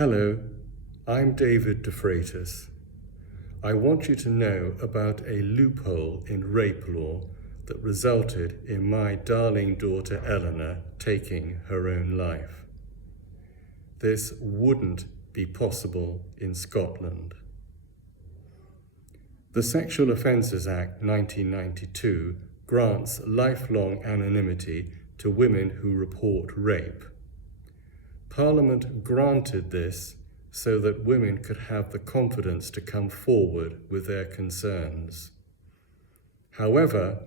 Hello, I'm David De Freitas. I want you to know about a loophole in rape law that resulted in my darling daughter Eleanor taking her own life. This wouldn't be possible in Scotland. The Sexual Offences Act 1992 grants lifelong anonymity to women who report rape. Parliament granted this so that women could have the confidence to come forward with their concerns. However,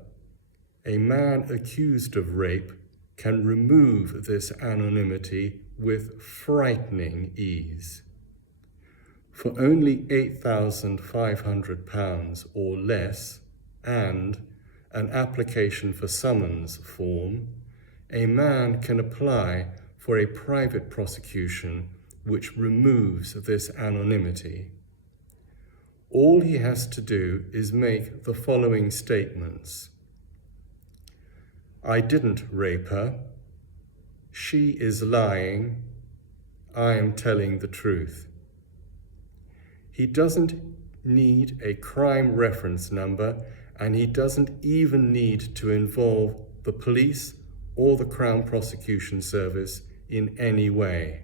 a man accused of rape can remove this anonymity with frightening ease. For only £8,500 or less and an application for summons form, a man can apply for a private prosecution which removes this anonymity. All he has to do is make the following statements. I didn't rape her. She is lying. I am telling the truth. He doesn't need a crime reference number, and he doesn't even need to involve the police or the Crown Prosecution Service in any way.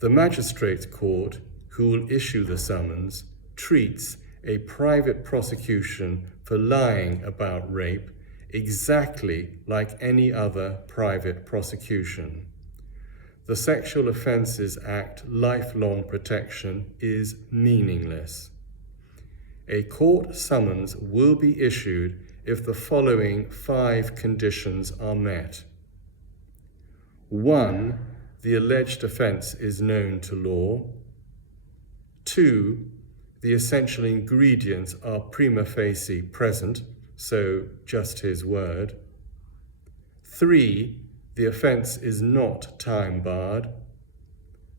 The Magistrates' Court, who will issue the summons, treats a private prosecution for lying about rape exactly like any other private prosecution. The Sexual Offences Act lifelong protection is meaningless. A court summons will be issued if the following 5 conditions are met. 1, the alleged offence is known to law. 2, the essential ingredients are prima facie present, so just his word. 3, the offence is not time barred.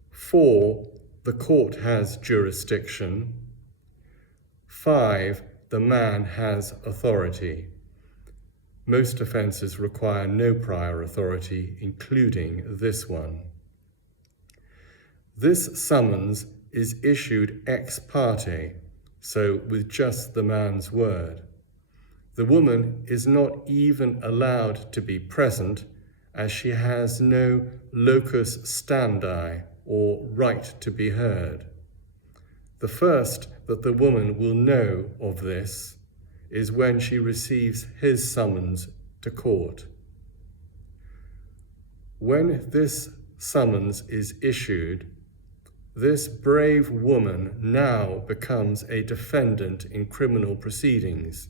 4, the court has jurisdiction. 5, the man has authority. Most offences require no prior authority, including this one. This summons is issued ex parte, so with just the man's word. The woman is not even allowed to be present, as she has no locus standi or right to be heard. The first that the woman will know of this is when she receives his summons to court. When this summons is issued, this brave woman now becomes a defendant in criminal proceedings,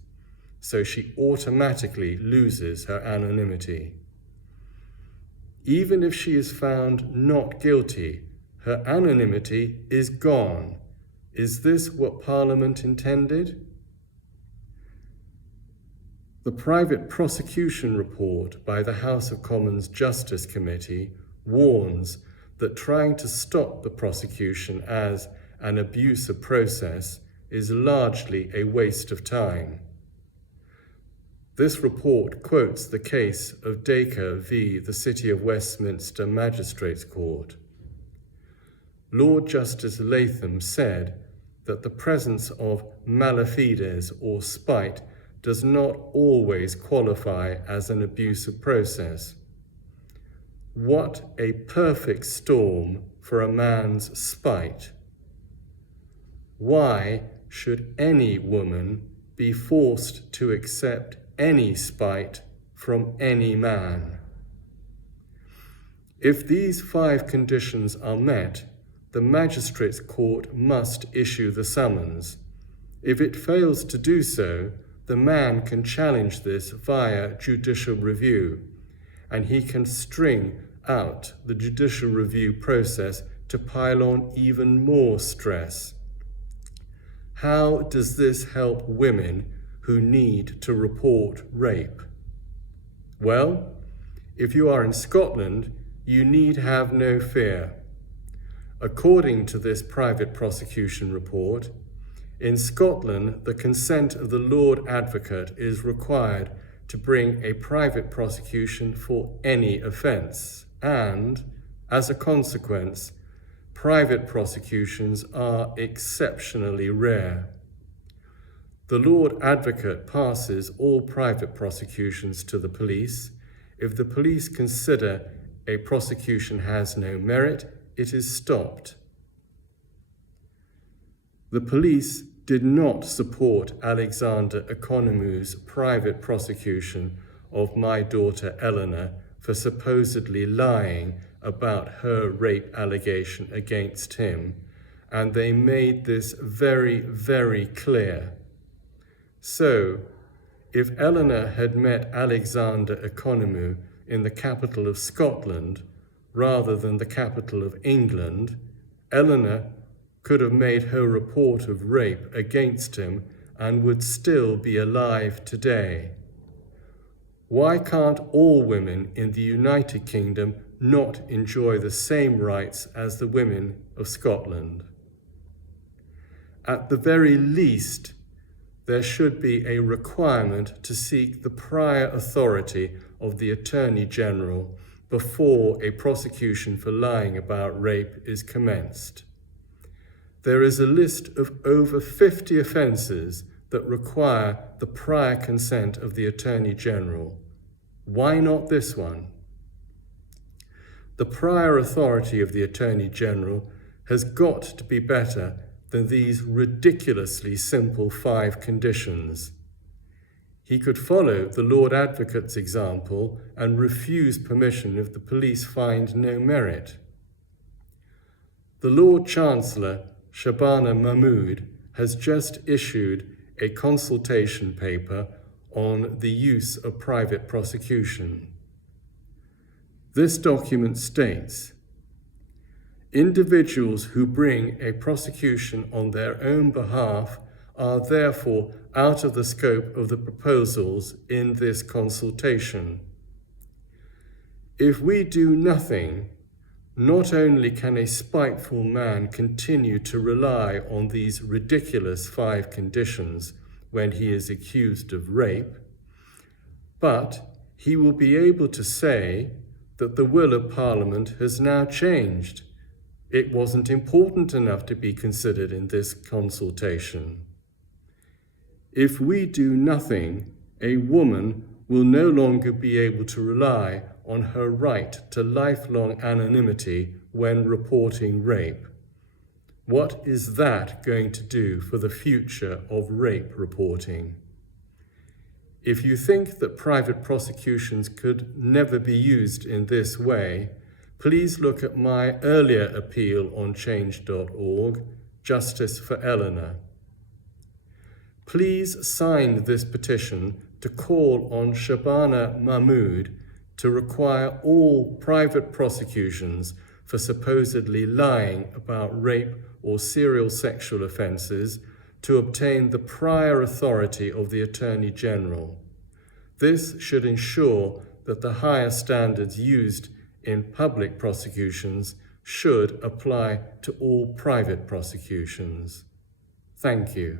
so she automatically loses her anonymity. Even if she is found not guilty, her anonymity is gone. Is this what Parliament intended? The private prosecution report by the House of Commons Justice Committee warns that trying to stop the prosecution as an abuse of process is largely a waste of time. This report quotes the case of Dacre v. the City of Westminster Magistrates' Court. Lord Justice Latham said that the presence of malafides or spite does not always qualify as an abuse of process. What a perfect storm for a man's spite. Why should any woman be forced to accept any spite from any man? If these 5 conditions are met, the Magistrates' Court must issue the summons. If it fails to do so, the man can challenge this via judicial review, and he can string out the judicial review process to pile on even more stress. How does this help women who need to report rape? Well, if you are in Scotland, you need have no fear. According to this private prosecution report, in Scotland, the consent of the Lord Advocate is required to bring a private prosecution for any offence, and As a consequence, private prosecutions are exceptionally rare. The Lord Advocate passes all private prosecutions to the police. If the police consider a prosecution has no merit, it is stopped. The police did not support Alexander Economou's private prosecution of my daughter Eleanor for supposedly lying about her rape allegation against him, and they made this very, very clear. So, if Eleanor had met Alexander Economou in the capital of Scotland rather than the capital of England, Eleanor could have made her report of rape against him and would still be alive today. Why can't all women in the United Kingdom not enjoy the same rights as the women of Scotland? At the very least, there should be a requirement to seek the prior authority of the Attorney General before a prosecution for lying about rape is commenced. There is a list of over 50 offences that require the prior consent of the Attorney General. Why not this one? The prior authority of the Attorney General has got to be better than these ridiculously simple 5 conditions. He could follow the Lord Advocate's example and refuse permission if the police find no merit. The Lord Chancellor, Shabana Mahmood, has just issued a consultation paper on the use of private prosecution. This document states, individuals who bring a prosecution on their own behalf are therefore out of the scope of the proposals in this consultation. If we do nothing, not only can a spiteful man continue to rely on these ridiculous 5 conditions when he is accused of rape, but he will be able to say that the will of Parliament has now changed. It wasn't important enough to be considered in this consultation. If we do nothing, a woman will no longer be able to rely on her right to lifelong anonymity when reporting rape. What is that going to do for the future of rape reporting? If you think that private prosecutions could never be used in this way, please look at my earlier appeal on change.org, Justice for Eleanor. Please sign this petition to call on Shabana Mahmood to require all private prosecutions for supposedly lying about rape or serial sexual offences to obtain the prior authority of the Attorney General. This should ensure that the higher standards used in public prosecutions should apply to all private prosecutions. Thank you.